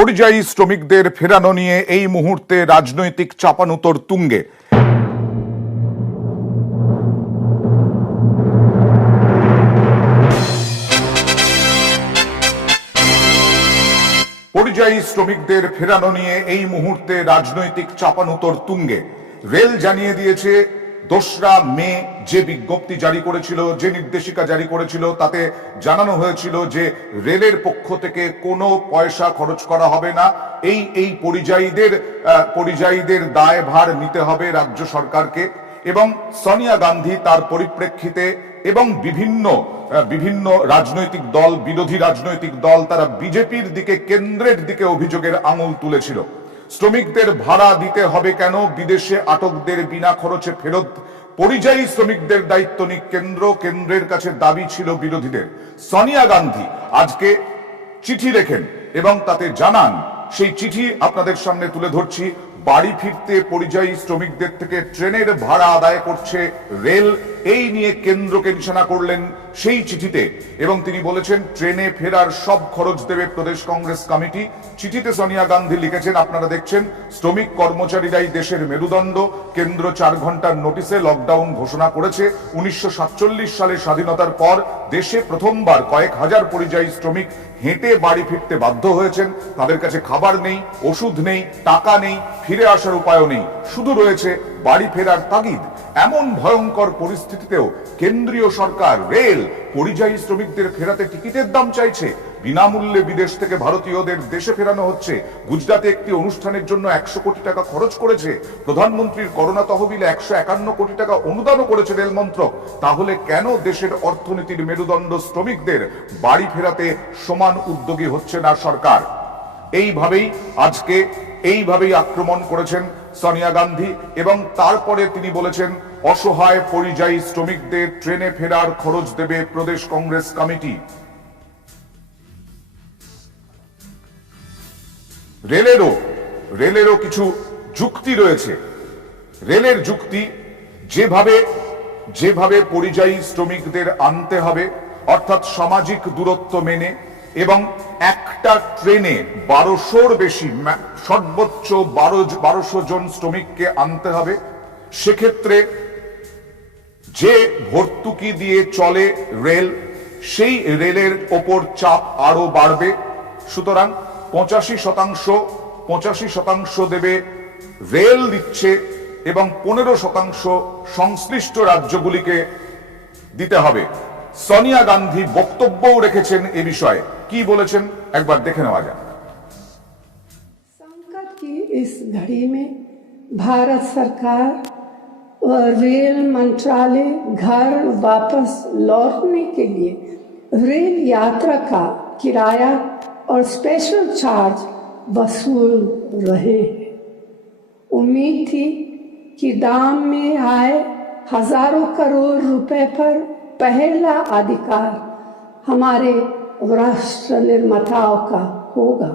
পরিযায়ী শ্রমিকদের ফেরানো নিয়ে এই মুহূর্তে রাজনৈতিক চাপানুতোর তুঙ্গে। পরিযায়ী শ্রমিকদের ফেরানো নিয়ে এই মুহূর্তে রাজনৈতিক চাপানুতোর তুঙ্গে। রেল জানিয়ে দিয়েছে 2রা মে যে বিজ্ঞপ্তি জারি করেছিল, যে নির্দেশিকা জারি করেছিল, তাতে জানানো হয়েছিল যে রেলের পক্ষ থেকে কোনো পয়সা খরচ করা হবে না। এই পরিযায়ীদের দায়ভার নিতে হবে রাজ্য সরকারকে। এবং সোনিয়া গান্ধী তার পরিপ্রেক্ষিতে এবং বিভিন্ন রাজনৈতিক দল, বিরোধী রাজনৈতিক দল, তারা বিজেপির দিকে, কেন্দ্রের দিকে অভিযোগের আঙুল তুলেছিল। শ্রমিকদের ভাড়া দিতে হবে কেন, বিদেশে আটকদের বিনা খরচে ফেরত, পরিযায়ী শ্রমিকদের দায়িত্ব নিক কেন্দ্র, কেন্দ্রের কাছে দাবি ছিল বিরোধীদের। সোনিয়া গান্ধী আজকে চিঠি লেখেন এবং তাতে জানান, সেই চিঠি আপনাদের সামনে তুলে ধরছি। বাড়ি ফিরতে পরিযায়ী শ্রমিকদের থেকে ট্রেনের ভাড়া আদায় করছে রেল, এই নিয়ে কেন্দ্রকে নিশানা করলেন সেই চিঠিতে। এবং তিনি বলেছেন ট্রেনে ফেরার সব খরচ দেবে প্রদেশ কংগ্রেস কমিটি। চিঠিতে সোনিয়া গান্ধী লিখেছেন, আপনারা দেখছেন, শ্রমিক কর্মচারীরাই দেশের মেরুদণ্ড। কেন্দ্র 4 ঘন্টার নোটিশে লকডাউন ঘোষণা করেছে। 1947 সালে স্বাধীনতার পর দেশে প্রথমবার কয়েক হাজার পরিযায়ী শ্রমিক হেঁটে বাড়ি ফিরতে বাধ্য হয়েছেন। তাদের কাছে খাবার নেই, ওষুধ নেই, টাকা নেই, ফিরে আসার উপায়ও নেই, শুধু রয়েছে বাড়ি ফেরার তাগিদ। এমন ভয়ঙ্কর পরিস্থিতিতেও কেন্দ্রীয় সরকার, রেল, পরিযায়ী শ্রমিকদের ফেরাতে টিকিটের দাম চাইছে। বিনামূল্যে বিদেশ থেকে ভারতীয়দের দেশে ফেরানো হচ্ছে। গুজরাটে একটি অনুষ্ঠানের জন্য 100 কোটি টাকা খরচ করেছে। প্রধানমন্ত্রীর করোনা তহবিলে 151 কোটি টাকা অনুদানও করেছে রেল মন্ত্রক। তাহলে কেন দেশের অর্থনীতির মেরুদণ্ড শ্রমিকদের বাড়ি ফেরাতে সমান উদ্যোগী হচ্ছে না সরকার? এইভাবেই আক্রমণ করেছেন সোনিয়া গান্ধী। এবং তারপরে তিনি বলেছেন, অসহায় পরিযায়ী শ্রমিকদের ট্রেনে ফেরার খরচ দেবে প্রদেশ কংগ্রেস কমিটি। রেলেরও কিছু যুক্তি রয়েছে। রেলের যুক্তি, যেভাবে পরিযায়ী শ্রমিকদের আনতে হবে, অর্থাৎ সামাজিক দূরত্ব মেনে, এবং একটা ট্রেনে 1200-র বেশি, সর্বোচ্চ 1200 জন শ্রমিককে আনতে হবে। সেক্ষেত্রে যে ভর্তুকি দিয়ে চলে রেল, সেই রেলের ওপর চাপ আরো বাড়বে। সুতরাং 85% দেবে রেল দিচ্ছে এবং 15% সংশ্লিষ্ট রাজ্যগুলিকে দিতে হবে। সোনিয়া গান্ধী বক্তব্যও রেখেছেন এ বিষয়ে। কি বলেছেন একবার দেখে নেওয়া যাক। संकट की इस घड़ी में भारत सरकार और रेल मंत्रालय घर वापस लौटने के लिए रेल यात्रा का किराया और स्पेशल चार्ज वसूल रहे हैं। उम्मीद थी कि दाम में आए हजारों करोड़ रुपए पर पहला अधिकार हमारे राष्ट्र निर्माताओं का होगा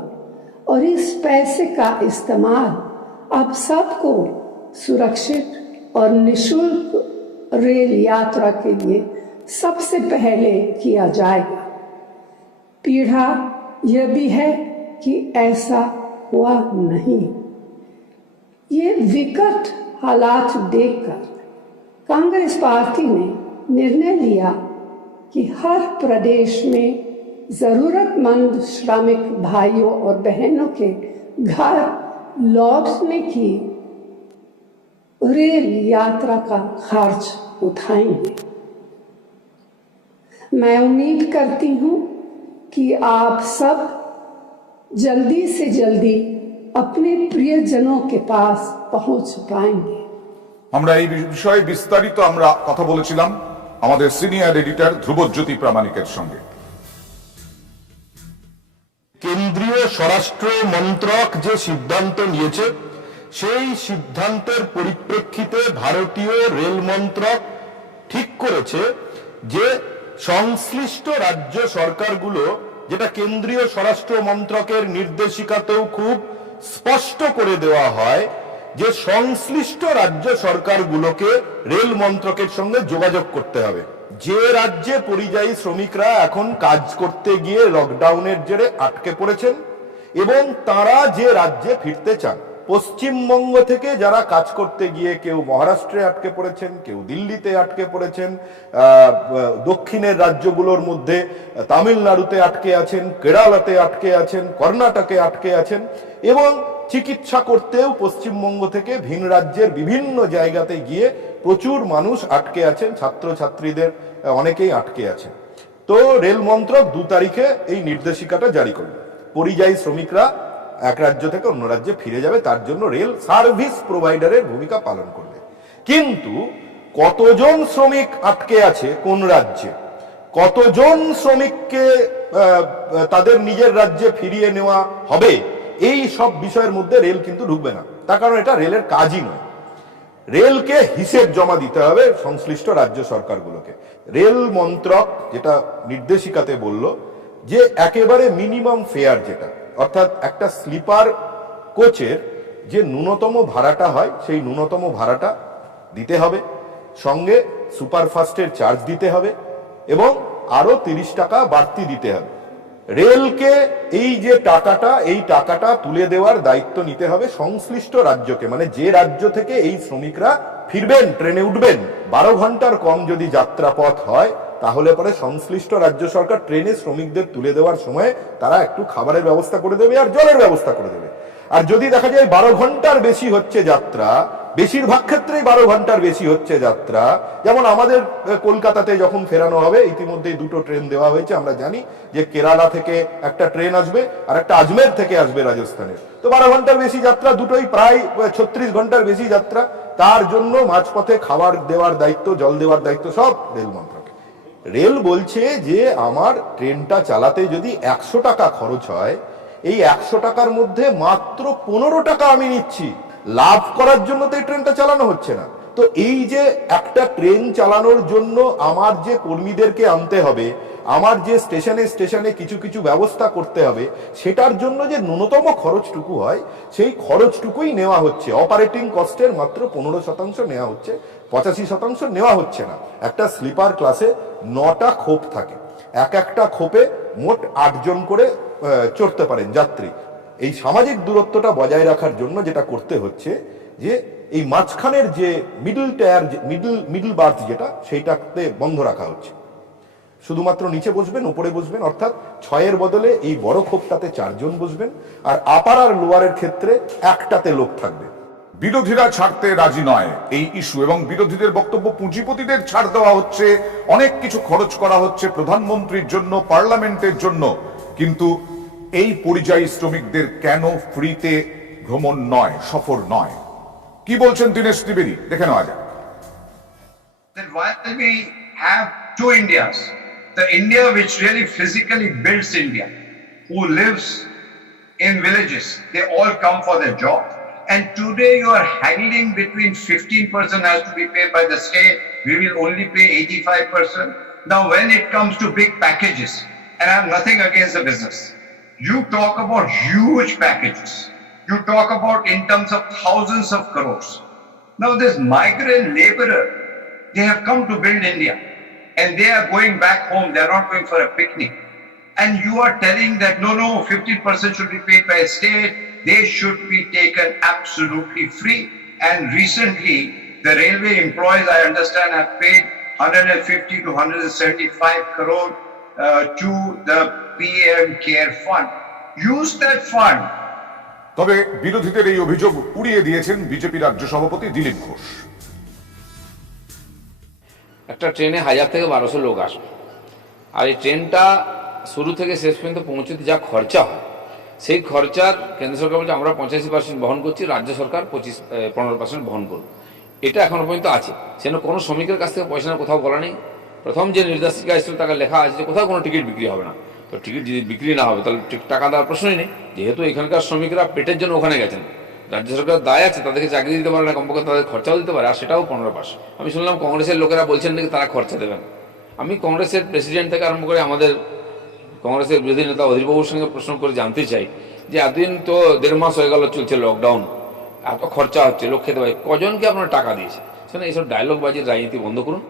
और इस पैसे का इस्तेमाल अब सबको सुरक्षित और निशुल्क रेल यात्रा के लिए सबसे पहले किया जाएगा। पीड़ा यह भी है कि ऐसा हुआ नहीं। ये विकट हालात देखकर कांग्रेस पार्टी ने निर्णय लिया कि हर प्रदेश में जरूरतमंद श्रमिक भाइयों और बहनों के घर लौटने की रेल यात्रा का खर्च उठाएंगे। मैं उम्मीद करती हूं कि आप सब जल्दी से जल्दी अपने प्रियजनों के पास पहुंच पाएंगे। আমরা এই বিষয়ে বিস্তারিত কথা বলেছিলাম আমাদের সিনিয়র এডিটর ধ্রুবজ্যোতি প্রামাণিকের সঙ্গে। কেন্দ্রীয় স্বরাষ্ট্র মন্ত্রক যে সিদ্ধান্ত নিয়েছে, সেই সিদ্ধান্তের পরিপ্রেক্ষিতে ভারতীয় রেল মন্ত্রক ঠিক করেছে যে সংশ্লিষ্ট রাজ্য সরকারগুলো, যেটা কেন্দ্রীয় স্বরাষ্ট্র মন্ত্রকের নির্দেশিকাতেও খুব স্পষ্ট করে দেওয়া হয়, যে সংশ্লিষ্ট রাজ্য সরকারগুলোকে রেল মন্ত্রকের সঙ্গে যোগাযোগ করতে হবে। যে রাজ্যে পরিযায়ী শ্রমিকরা এখন কাজ করতে গিয়ে লকডাউনের জেরে আটকে পড়েছেন, এবং তারা যে রাজ্যে ফিরতে চান। পশ্চিমবঙ্গ থেকে যারা কাজ করতে গিয়ে কেউ মহারাষ্ট্রে আটকে পড়েছেন, কেউ দিল্লিতে আটকে পড়েছেন, দক্ষিণের রাজ্যগুলোর মধ্যে তামিলনাড়ুতে আটকে আছেন, কেরালাতে আটকে আছেন, কর্ণাটকে আটকে আছেন, এবং চিকিৎসা করতেও পশ্চিমবঙ্গ থেকে ভিন রাজ্যের বিভিন্ন জায়গাতে গিয়ে প্রচুর মানুষ আটকে আছেন, ছাত্রছাত্রীদের অনেকেই আটকে আছেন। তো রেল মন্ত্রক 2 তারিখে এই নির্দেশিকাটা জারি করবে। পরিযায়ী শ্রমিকরা এক রাজ্য থেকে অন্য রাজ্যে ফিরে যাবে, তার জন্য রেল সার্ভিস প্রোভাইডারের ভূমিকা পালন করবে। কিন্তু কতজন শ্রমিক আটকে আছে কোন রাজ্যে, কতজন শ্রমিককে তাদের নিজের রাজ্যে ফিরিয়ে নেওয়া হবে, এই সব বিষয়ের মধ্যে রেল কিন্তু ঢুকবে না। তার কারণ এটা রেলের কাজই নয়। রেলকে হিসেব জমা দিতে হবে সংশ্লিষ্ট রাজ্য সরকারগুলোকে। রেল মন্ত্রক যেটা নির্দেশিকাতে বলল যে একেবারে মিনিমাম ফেয়ার, যেটা অর্থাৎ একটা স্লিপার কোচের যে ন্যূনতম ভাড়াটা হয় সেই ন্যূনতম ভাড়াটা দিতে হবে, সঙ্গে সুপারফাস্টের চার্জ দিতে হবে এবং আরো 30 টাকা বাড়তি দিতে হবে। রেলকে এই যে টাকাটা, এই টাকাটা তুলে দেওয়ার দায়িত্ব নিতে হবে সংশ্লিষ্ট রাজ্যকে। মানে যে রাজ্য থেকে এই শ্রমিকরা ফিরবেন, ট্রেনে উঠবেন, 12 ঘন্টার কম যদি যাত্রাপথ হয়, তাহলে পরে সংশ্লিষ্ট রাজ্য সরকার ট্রেনে শ্রমিকদের তুলে দেওয়ার সময় তারা একটু খাবারের ব্যবস্থা করে দেবে আর জলের ব্যবস্থা করে দেবে। আর যদি দেখা যায় 12 ঘন্টার বেশি হচ্ছে যাত্রা, বেশিরভাগ ক্ষেত্রেই 12 ঘন্টার বেশি হচ্ছে যাত্রা, যেমন আমাদের কলকাতাতে যখন ফেরানো হবে, ইতিমধ্যেই 2টো ট্রেন দেওয়া হয়েছে, আমরা জানি যে কেরালা থেকে একটা ট্রেন আসবে আর একটা আজমের থেকে আসবে রাজস্থানের। তো 12 ঘন্টার বেশি যাত্রা, দুটোই প্রায় 36 ঘন্টার বেশি যাত্রা। তার জন্য মাঝপথে খাবার দেওয়ার দায়িত্ব, জল দেওয়ার দায়িত্ব সব রেল মন্ত্রক। রেল বলছে যে আমার ট্রেনটা চালাতে যদি 100 টাকা খরচ হয়, এই 100 টাকার মধ্যে মাত্র 15 টাকা আমি নিচ্ছি। লাভ করার জন্য তো এই ট্রেনটা চালানো হচ্ছে না। তো এই যে একটা ট্রেন চালানোর জন্য আমার যে কর্মীদেরকে আনতে হবে, আমার যে স্টেশনে স্টেশনে কিছু কিছু ব্যবস্থা করতে হবে, সেটার জন্য যে ন্যূনতম খরচটুকু হয় সেই খরচটুকুই নেওয়া হচ্ছে। অপারেটিং কস্টের মাত্র 15% নেওয়া হচ্ছে, 85% নেওয়া হচ্ছে না। একটা স্লিপার ক্লাসে 9টা খোপ থাকে, একটা খোপে মোট 8 জন করে চড়তে পারেন যাত্রী। এই সামাজিক দূরত্বটা বজায় রাখার জন্য যেটা করতে হচ্ছে যে এই মাঝখানের যে মিডল টায়ার, মিডল বার্থ যেটা, সেইটাতে বন্ধ রাখা হচ্ছে। শুধুমাত্র নিচে বসবেন, উপরে বসবেন, অর্থাৎ 6-এর বদলে এই বড় খোপটাতে 4 জন বসবেন, আর আপার আর লোয়ারের ক্ষেত্রে একটাতে লোক থাকবে। বিরোধীরা ছাড়তে রাজি নয় এই ইস্যু, এবং বিরোধীদের বক্তব্য পুঁজিপতিদের ছাড় দেওয়া হচ্ছে, অনেক কিছু খরচ করা হচ্ছে প্রধানমন্ত্রীর জন্য, পার্লামেন্টের জন্য, কিন্তু এই পরিযায়ী শ্রমিকদের কেন ফ্রিতে ভ্রমণ নয়, সফর নয়? কি বলছেন দীনেশ ত্রিবেদী, দেখে নেওয়া যাক। Then why do we have 2 Indias? The India which really physically builds India, who lives in villages, they all come for their job. And today you are haggling between 15% has to be paid by the state, we will only pay 85%. Now when it comes to big packages, and I have nothing against the business, you talk about huge packages, you talk about in terms of thousands of crores. Now this migrant laborer, they have come to build India and they are going back home, they are not going for a picnic. And you are telling that no, 15% should be paid by a state, they should be taken absolutely free. And recently the railway employees, I understand, have paid 150 to 175 crore to the PM Care Fund. Use that fund. তবে বিরোধীদের এই অভিযোগ উড়িয়ে দিয়েছেন BJP রাজ্য সভাপতি দিলীপ ঘোষ। একটা ট্রেনে 1000 থেকে 1200 লোক আসবে, আর এই ট্রেনটা শুরু থেকে শেষ পর্যন্ত পৌঁছতে যা খরচা হয়, সেই খরচার কেন্দ্র সরকার বলছে আমরা 85% বহন করছি, রাজ্য সরকার 15% বহন করবে। এটা এখনো পর্যন্ত আছে, সেজন্য কোনো শ্রমিকের কাছ থেকে পয়সা না, কোথাও বলা নেই। প্রথম যে নির্দেশিকা এসেছিল তাকে লেখা আছে যে কোথাও কোনো টিকিট বিক্রি হবে না। তো টিকিট যদি বিক্রি না হবে তাহলে টাকা দেওয়ার প্রশ্নই নেই, যেহেতু এখানকার শ্রমিকরা পেটের জন্য ওখানে গেছেন। রাজ্য সরকার দায় আছে, তাদেরকে চাকরি দিতে পারে না, কমপক্ষে তাদের খরচাও দিতে পারে, আর সেটাও 15%। আমি শুনলাম কংগ্রেসের লোকেরা বলছেন নাকি তারা খরচা দেবেন। আমি কংগ্রেসের প্রেসিডেন্ট থেকে আরম্ভ করে আমাদের কংগ্রেসের বিরোধী নেতা অধীরবাবুর সঙ্গে প্রশ্ন করে জানতে চাই যে এতদিন তো 1.5 মাস হয়ে গেল চলছে লকডাউন, এত খরচা হচ্ছে, লোক খেতে পারে, কজনকে আপনারা টাকা দিয়েছে? সেখানে এইসব ডায়লগ বাজির রাজনীতি বন্ধ করুন।